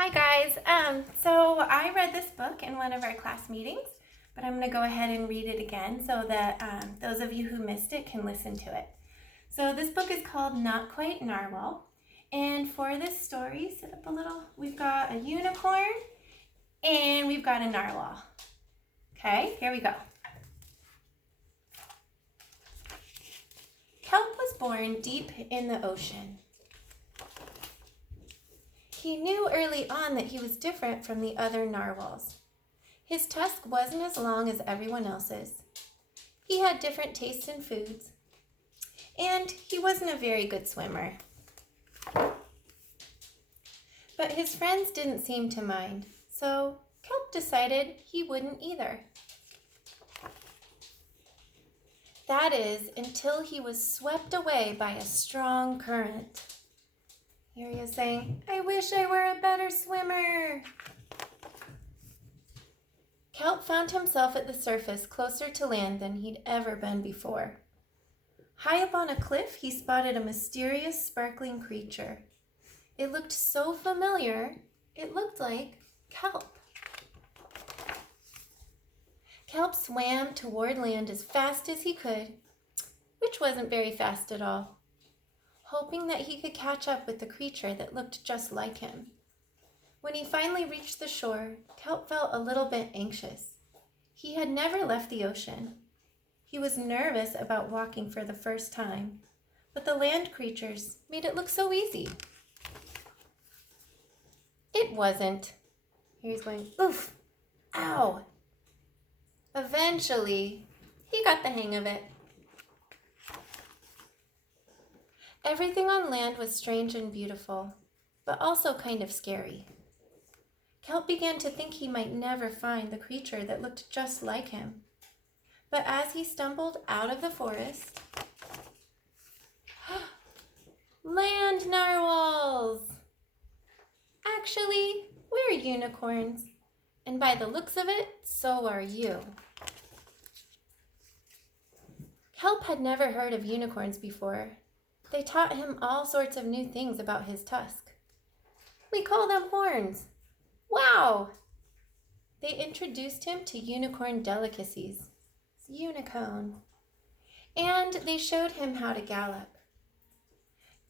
Hi guys. So I read this book in one of our class meetings, but I'm going to go ahead and read it again so that those of you who missed it can listen to it. So this book is called Not Quite Narwahl, and for this story, sit up a little, we've got a unicorn and we've got a narwhal. Okay, here we go. Kelp was born deep in the ocean. He knew early on that he was different from the other narwhals. His tusk wasn't as long as everyone else's. He had different tastes in foods, and he wasn't a very good swimmer. But his friends didn't seem to mind, so Kelp decided he wouldn't either. That is, until he was swept away by a strong current. Here he is saying, "I wish I were a better swimmer." Kelp found himself at the surface closer to land than he'd ever been before. High up on a cliff, he spotted a mysterious, sparkling creature. It looked so familiar, it looked like kelp. Kelp swam toward land as fast as he could, which wasn't very fast at all, hoping that he could catch up with the creature that looked just like him. When he finally reached the shore, Kelp felt a little bit anxious. He had never left the ocean. He was nervous about walking for the first time, but the land creatures made it look so easy. It wasn't. Here he's going, oof, ow. Eventually, he got the hang of it. Everything on land was strange and beautiful, but also kind of scary. Kelp began to think he might never find the creature that looked just like him. But as he stumbled out of the forest, land narwhals! Actually, we're unicorns, and by the looks of it, so are you. Kelp had never heard of unicorns before. They taught him all sorts of new things about his tusk. We call them horns. Wow! They introduced him to unicorn delicacies. It's unicone. And they showed him how to gallop.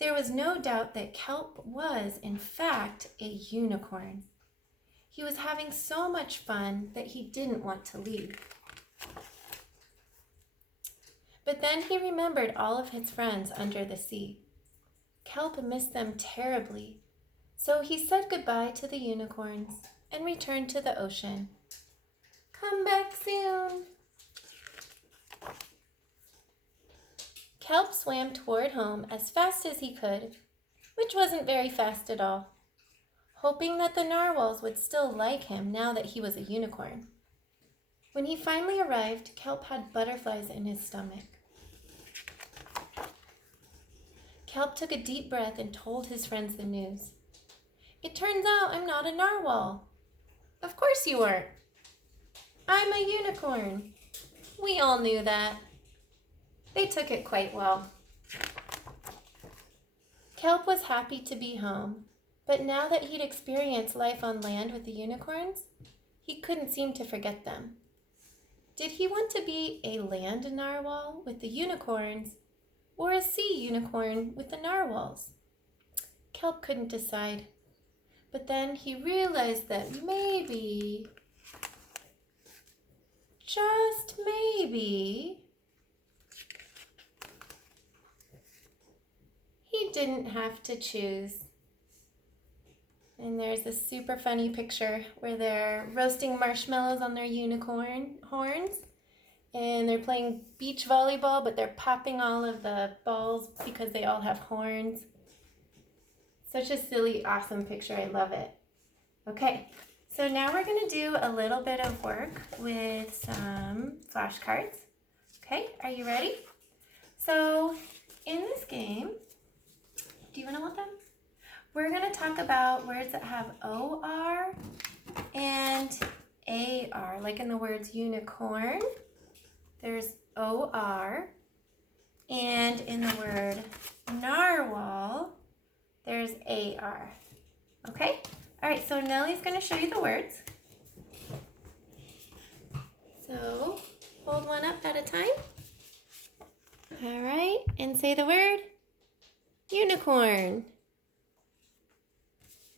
There was no doubt that Kelp was, in fact, a unicorn. He was having so much fun that he didn't want to leave. But then he remembered all of his friends under the sea. Kelp missed them terribly, so he said goodbye to the unicorns and returned to the ocean. Come back soon. Kelp swam toward home as fast as he could, which wasn't very fast at all, hoping that the narwhals would still like him now that he was a unicorn. When he finally arrived, Kelp had butterflies in his stomach. Kelp took a deep breath and told his friends the news. "It turns out I'm not a narwhal." "Of course you weren't. I'm a unicorn." We all knew that. They took it quite well. Kelp was happy to be home, but now that he'd experienced life on land with the unicorns, he couldn't seem to forget them. Did he want to be a land narwhal with the unicorns, or a sea unicorn with the narwhals? Kelp couldn't decide. But then he realized that maybe, just maybe, he didn't have to choose. And there's this super funny picture where they're roasting marshmallows on their unicorn horns. And they're playing beach volleyball, but they're popping all of the balls because they all have horns. Such a silly, awesome picture. I love it. Okay, so now we're going to do a little bit of work with some flashcards. Okay, are you ready? So in this game, do you want to hold them? We're going to talk about words that have O-R and A-R, like in the words unicorn. There's O-R, and in the word narwhal, there's A-R. Okay, All right, so Nellie's going to show you the words. So hold one up at a time. All right, and say the word unicorn.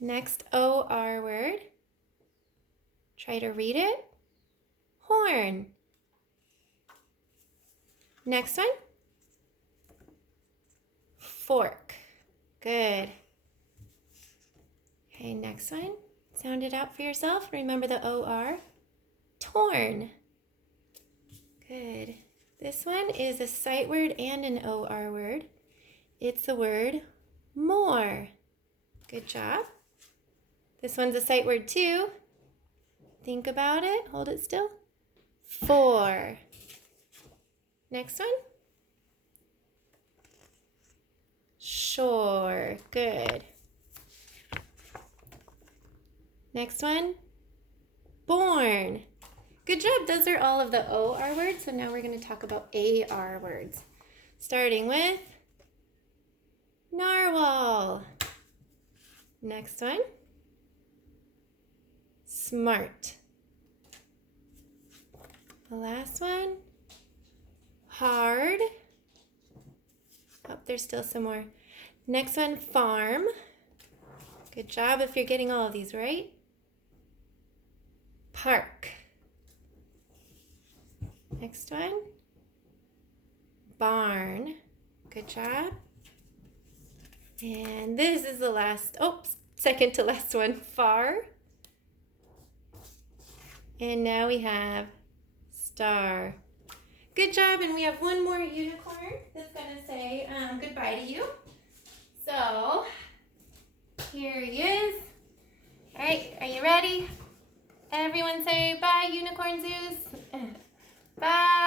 Next O-R word. Try to read it. Horn. Next one. Fork. Good. Okay, next one. Sound it out for yourself. Remember the O-R. Torn. Good. This one is a sight word and an O-R word. It's the word more. Good job. This one's a sight word too. Think about it. Hold it still. For. Next one. Shore. Good. Next one. Born. Good job. Those are all of the O-R words. So now we're going to talk about A-R words. Starting with narwhal. Next one. Smart. The last one. Hard. Oh, there's still some more. Next one, farm. Good job if you're getting all of these right. Park. Next one, barn. Good job. And this is the last, second to last one, far. And now we have star. Good job, and we have one more unicorn that's gonna say goodbye to you. So, here he is. All right, are you ready? Everyone say bye, Unicorn Zeus. Bye.